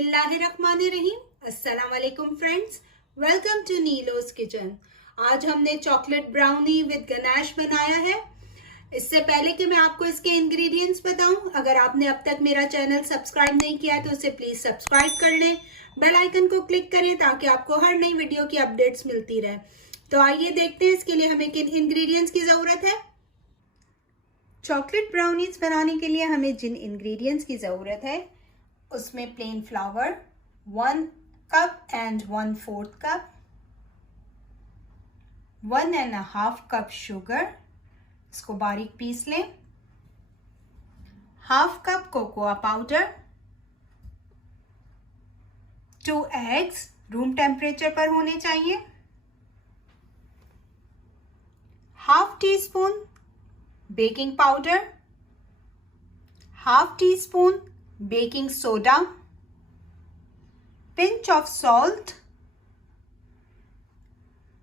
बिस्मिल्लाहिर्रहमानिर्रहीम। अस्सलाम वालेकुम friends, welcome to Neelo's kitchen. आज हमने चॉकलेट ब्राउनी विद गनाश बनाया है। इससे पहले कि मैं आपको इसके इंग्रेडिएंट्स बताऊं, अगर आपने अब तक मेरा चैनल सब्सक्राइब नहीं किया है तो उसे प्लीज सब्सक्राइब कर लें, बेल आइकन को क्लिक करें ताकि आपको हर नई वीडियो की अपडेट्स मिलती रहे। तो आइए देखते हैं इसके लिए हमें किन इंग्रेडिएंट्स की जरूरत है। चॉकलेट ब्राउनीज बनाने के लिए हमें जिन इंग्रेडिएंट्स की जरूरत है उसमें plane flower 1 cup and 1/4 cup, 1.5 cup sugar, इसको बारीक पीस लें, 1/2 cup cocoa powder, 2 eggs room temperature पर होने चाहिए, 1/2 teaspoon baking powder, 1/2 teaspoon baking soda, pinch of salt,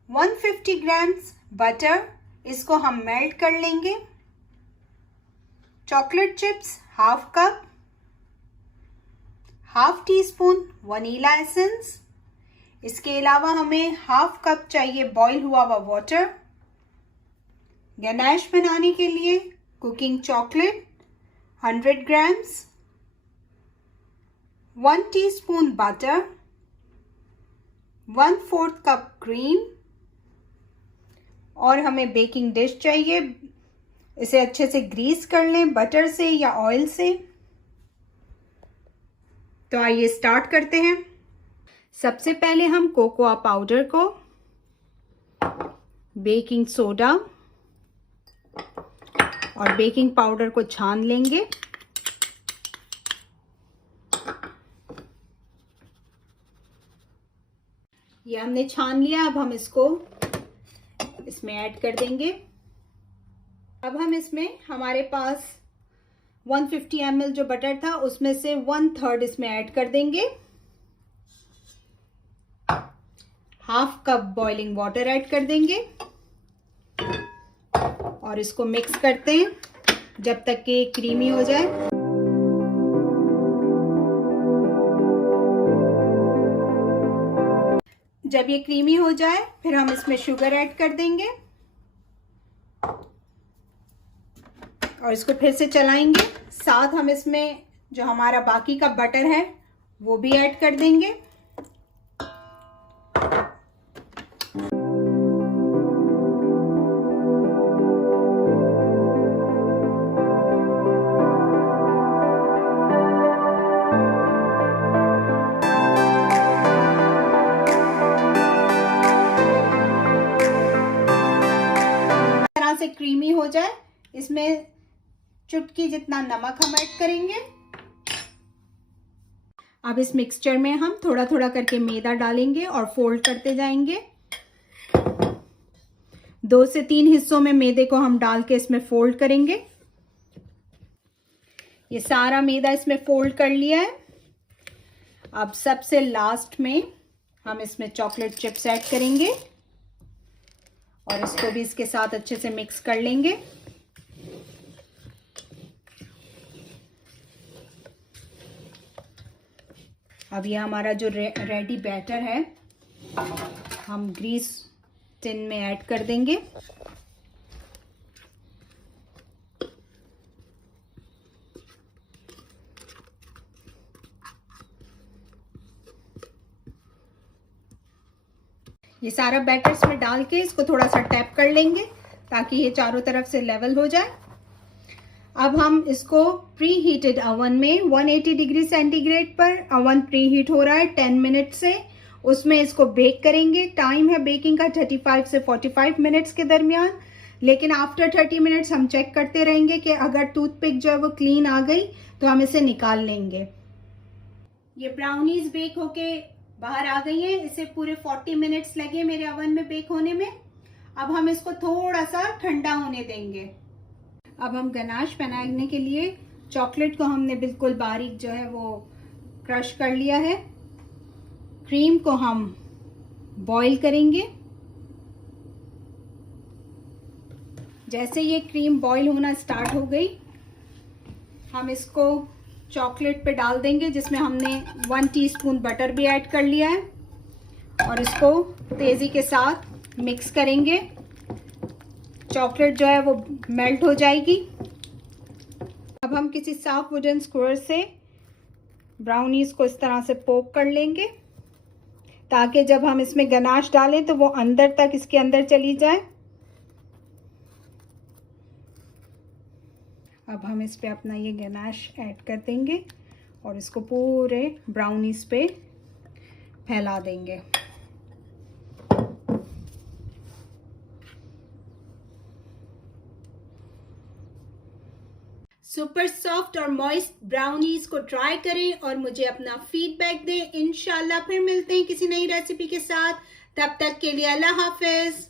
150 grams butter, इसको हम मेल्ट कर लेंगे, chocolate chips 1/2 cup, 1/2 teaspoon vanilla essence, इसके अलावा हमें 1/2 कप चाहिए बॉईल हुआ हुआ वाटर। गनाश बनाने के लिए cooking chocolate 100 grams, 1 teaspoon butter, 1/4 cup cream और हमें बेकिंग डिश चाहिए। इसे अच्छे से ग्रीस कर लें बटर से या ऑयल से। तो आइए स्टार्ट करते हैं। सबसे पहले हम कोकोआ पाउडर को, बेकिंग सोडा और बेकिंग पाउडर को छान लेंगे। ये हमने छान लिया। अब हम इसको इसमें ऐड कर देंगे। अब हम इसमें हमारे पास 150 ml जो बटर था उसमें से 1/3 इसमें ऐड कर देंगे। 1/2 कप बॉइलिंग वाटर ऐड कर देंगे और इसको मिक्स करते हैं जब तक कि क्रीमी हो जाए। जब ये क्रीमी हो जाए फिर हम इसमें शुगर ऐड कर देंगे और इसको फिर से चलाएंगे। साथ हम इसमें जो हमारा बाकी का बटर है वो भी ऐड कर देंगे। से क्रीमी हो जाए इसमें चुटकी जितना नमक हम ऐड करेंगे। अब इस मिक्सचर में हम थोड़ा थोड़ा करके मैदा डालेंगे और फोल्ड करते जाएंगे। 2 से 3 हिस्सों में मैदे को हम डाल के इसमें फोल्ड करेंगे। ये सारा मैदा इसमें फोल्ड कर लिया है। अब सबसे लास्ट में हम इसमें चॉकलेट चिप्स ऐड करेंगे और इसको भी इसके साथ अच्छे से मिक्स कर लेंगे। अब ये हमारा जो रेडी बैटर है हम ग्रीस टिन में ऐड कर देंगे। ये सारा बैटर इसमें डाल के इसको थोड़ा सा टैप कर लेंगे ताकि ये चारों तरफ से लेवल हो जाए। अब हम इसको प्री हीटेड ओवन में 180 डिग्री सेंटीग्रेड पर ओवन प्री हीट हो रहा है 10 मिनट से, उसमें इसको बेक करेंगे। टाइम है बेकिंग का 35 से 45 मिनट्स के दरमियान, लेकिन आफ्टर 30 मिनट्स हम चेक करते रहेंगे कि अगर टूथपिक जो है वो क्लीन आ गई तो हम इसे निकाल लेंगे। ये ब्राउनीज बेक होके बाहर आ गई है। इसे पूरे 40 मिनट्स लगे मेरे ओवन में बेक होने में। अब हम इसको थोड़ा सा ठंडा होने देंगे। अब हम गनाश बनाने के लिए चॉकलेट को हमने बिल्कुल बारीक जो है वो क्रश कर लिया है। क्रीम को हम बॉईल करेंगे। जैसे ये क्रीम बॉईल होना स्टार्ट हो गई हम इसको चॉकलेट पे डाल देंगे, जिसमें हमने 1 टीस्पून बटर भी ऐड कर लिया है, और इसको तेजी के साथ मिक्स करेंगे। चॉकलेट जो है वो मेल्ट हो जाएगी। अब हम किसी सॉफ्ट वुडन स्क्वायर से ब्राउनीज को इस तरह से पोक कर लेंगे, ताकि जब हम इसमें गनाश डालें तो वो अंदर तक इसके अंदर चली जाए। अब हम इस पे अपना ये गनाश ऐड कर देंगे और इसको पूरे ब्राउनीज पे फैला देंगे। सुपर सॉफ्ट और मॉइस्ट ब्राउनीज को ट्राई करें और मुझे अपना फीडबैक दें। इंशाल्लाह फिर मिलते हैं किसी नई रेसिपी के साथ। तब तक के लिए अल्लाह हाफिज।